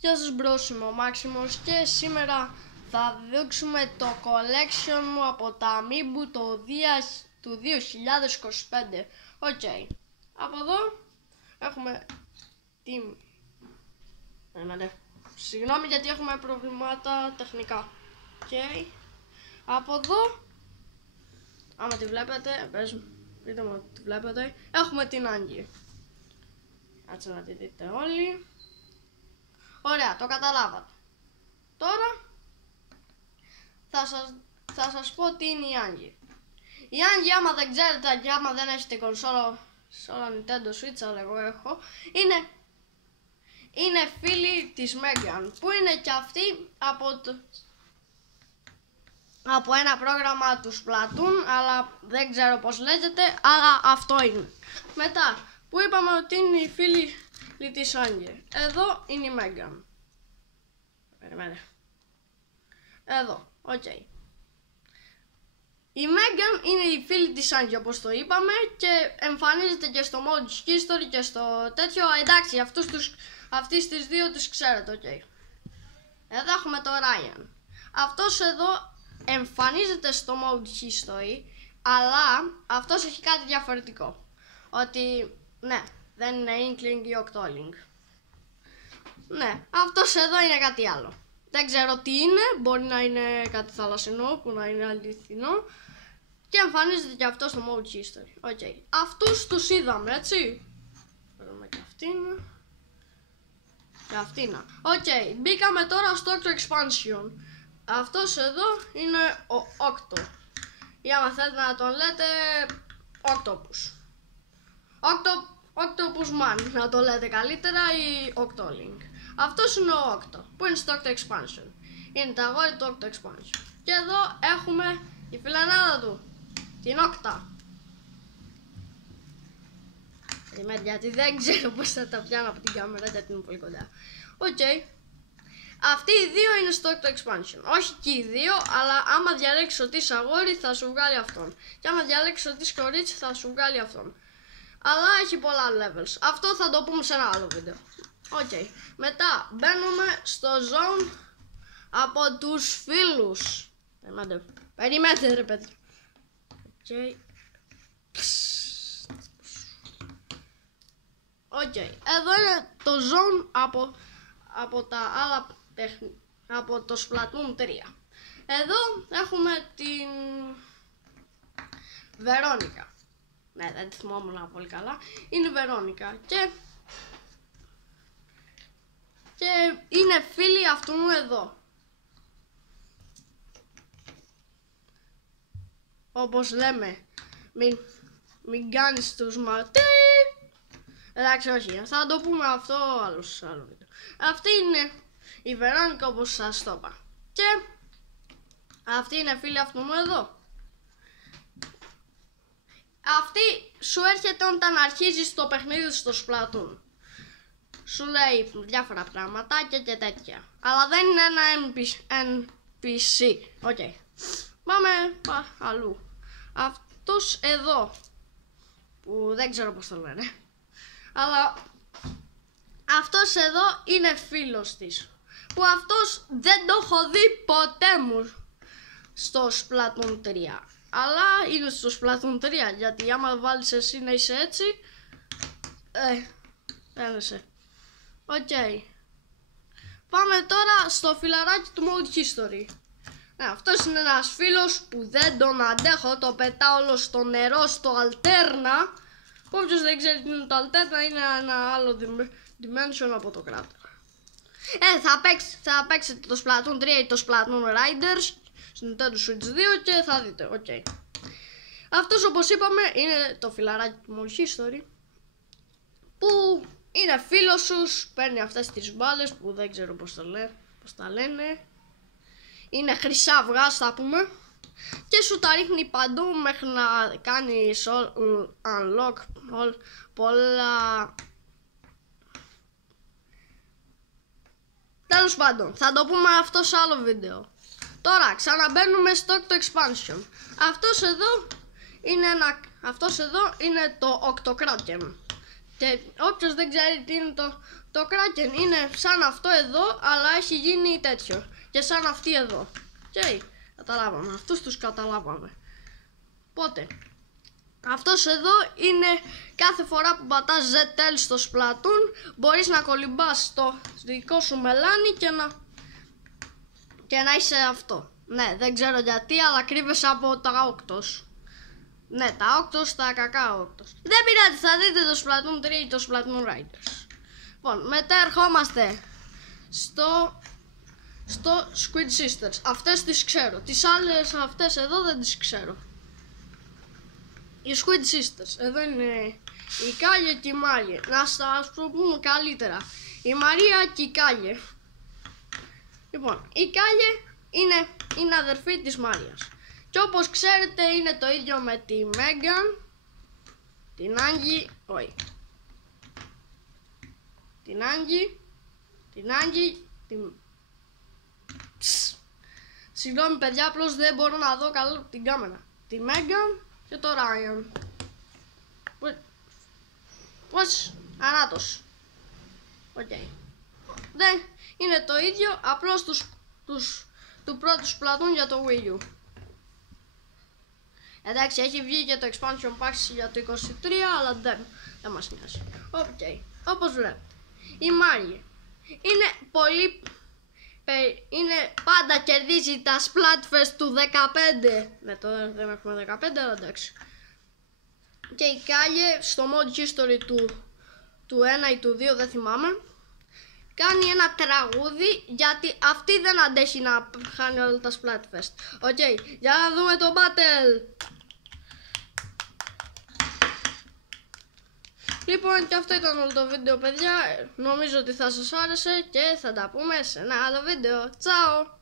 Γεια σας μπρος, είμαι ο Μάξιμος και σήμερα θα δείξουμε το collection μου από τα Amiibo του 2025. Οκ. Από εδώ έχουμε την... Συγγνώμη γιατί έχουμε προβλήματα τεχνικά. Οκ. Από εδώ, άμα τη βλέπετε, πείτε μου ότι τη βλέπετε, έχουμε την Angie. Κάτσε να τη δείτε όλοι. Ωραία, το καταλάβατε. Τώρα θα σας πω τι είναι η Angie. Η Angie, άμα δεν ξέρετε και άμα δεν έχετε κονσόλα Nintendo Switch, αλλά εγώ έχω, είναι φίλη της Megan, που είναι και αυτή από ένα πρόγραμμα του Splatoon, αλλά δεν ξέρω πώς λέγεται, αλλά αυτό είναι. Μετά, που είπαμε ότι είναι η φίλη της Angie. Εδώ είναι η Megan. Περιμένε. Εδώ, οκ. Η Megan είναι η φίλη της Angie, όπως το είπαμε, και εμφανίζεται και στο Mode History και στο τέτοιο. Εντάξει, αυτές τις δύο τις ξέρετε, οκ. Εδώ έχουμε το Ryan. Αυτός εδώ εμφανίζεται στο Mode History, αλλά αυτός έχει κάτι διαφορετικό. Ότι, ναι, δεν είναι Inkling ή Octoling. Ναι, αυτός εδώ είναι κάτι άλλο. Δεν ξέρω τι είναι, μπορεί να είναι κάτι θαλασσινό, που να είναι αληθινό. Και εμφανίζεται και αυτό στο Mode History. Οκ. Αυτούς τους είδαμε, έτσι. Παίρνουμε και αυτήν. Και αυτήν. Οκ. Μπήκαμε τώρα στο Octo Expansion. Αυτός εδώ είναι ο Octo. Ή άμα θέλετε να τον λέτε Octopus. Octopus Man, να το λέτε καλύτερα, ή Octoling. Αυτός είναι ο Octo, που είναι στο Octo Expansion. Είναι τα αγόρι του Octo Expansion. Και εδώ έχουμε η φιλενάδα του, την Octa. Γιατί δεν ξέρω πώς θα τα πιάνω από την κάμερα, γιατί είναι πολύ κοντά. Οκ. Αυτοί οι δύο είναι στο Octo Expansion. Όχι και οι δύο, αλλά άμα διαλέξεις ότι είσαι αγόρι θα σου βγάλει αυτόν. Και άμα διαλέξεις ότι είσαι κορίτσι θα σου βγάλει αυτόν. Αλλά έχει πολλά levels. Αυτό θα το πούμε σε ένα άλλο βίντεο. Οκ. Μετά μπαίνουμε στο zone από τους φίλους. Περιμένετε ρε παιδιά. Οκ. Οκ. Εδώ είναι το zone από τα άλλα παιχνίδια. Από το Splatoon 3. Εδώ έχουμε την Βερόνικα. Ναι, δεν τη θυμόμουν πολύ καλά. Είναι η Βερόνικα και είναι φίλη αυτού μου εδώ. Όπως λέμε, μην κάνεις τους ματί. Εντάξει, όχι, θα το πούμε αυτό άλλο βίντεο. Αυτή είναι η Βερόνικα, όπως σας το είπα. Και αυτή είναι φίλη αυτού μου εδώ. Αυτή σου έρχεται όταν αρχίζεις το παιχνίδι στο Splatoon. Σου λέει διάφορα πράγματα και τέτοια. Αλλά δεν είναι ένα NPC. Οκ. Πάμε αλλού. Αυτός εδώ, που δεν ξέρω πώς το λένε, αλλά αυτός εδώ είναι φίλος της. Που αυτός δεν το έχω δει ποτέ μου στο Splatoon 3. Αλλά είναι στο Splatoon 3, γιατί άμα βάλεις εσύ να είσαι έτσι, φαίνεσαι. Οκ. Πάμε τώρα στο φιλαράκι του Mode History. Αυτός είναι ένας φίλος που δεν τον αντέχω, το πετάω όλο στο νερό, στο Alterna. Όποιος δεν ξέρει τι είναι το Alterna, είναι ένα άλλο dimension από το κράτο. Θα παίξετε το Splatoon 3 ή το Splatoon Riders στο Nintendo Switch 2 και θα δείτε. Οκ. Αυτός, όπως είπαμε, είναι το φιλαράκι του Mode History, που είναι φίλος σου, παίρνει αυτές τις μπάλες που δεν ξέρω πώς τα λένε. Είναι χρυσά αυγά, θα πούμε. Και σου τα ρίχνει παντού μέχρι να κάνεις unlock πολλά. Τέλος πάντων, θα το πούμε αυτό σε άλλο βίντεο. Τώρα ξαναμπαίνουμε στο Octo Expansion. Αυτός εδώ είναι το Octocraken. Και όποιος δεν ξέρει τι είναι Το Kraken είναι σαν αυτό εδώ, αλλά έχει γίνει τέτοιο. Και σαν αυτή εδώ. Okay. Καταλάβαμε. Αυτούς τους καταλάβαμε. Οπότε, αυτός εδώ είναι κάθε φορά που πατάς ZL στο Splatoon, μπορείς να κολυμπάς στο δικό σου μελάνι και να είσαι αυτό. Ναι, δεν ξέρω γιατί, αλλά κρύβεσαι από τα Octos. Ναι, τα Octos, τα κακά Octos. Δεν πειράζει, θα δείτε το Splatoon 3 ή το Splatoon Riders. Λοιπόν, μετά ερχόμαστε στο Squid Sisters. Αυτές τις ξέρω. Τις άλλες αυτές εδώ δεν τις ξέρω. Οι Squid Sisters. Εδώ είναι η Κάλιε και η Μάριε. Να σας το πούμε καλύτερα. Η Μαρία και η Κάλιε. Λοιπόν, η Κάλιε είναι αδερφή της Μάριας. Και όπως ξέρετε είναι το ίδιο με τη Μέγκαν, την Άγγι, όχι. Την Άγγι, Συγγνώμη παιδιά, απλώς δεν μπορώ να δω καλά την κάμερα. Τη Μέγκαν και το Ράιαν. Πώς, ανάτος. Οκ. Δεν είναι το ίδιο, απλώς του πρώτου Splatoon για το Wii U. Εντάξει, έχει βγει και το expansion pack για το 23, αλλά δεν μας νοιάζει. Οκ. Όπως βλέπετε, η Μάριε είναι πάντα κερδίζει τα Splatfest του 15. Ναι, τώρα δεν έχουμε 15, αλλά εντάξει. Και η Κάλιε στο mod history του 1 ή του 2, δεν θυμάμαι, κάνει ένα τραγούδι γιατί αυτή δεν αντέχει να χάνει όλα τα Splatfest. Οκ, για να δούμε το battle. Λοιπόν, και αυτό ήταν όλο το βίντεο παιδιά. Νομίζω ότι θα σας άρεσε και θα τα πούμε σε ένα άλλο βίντεο. Τσάω!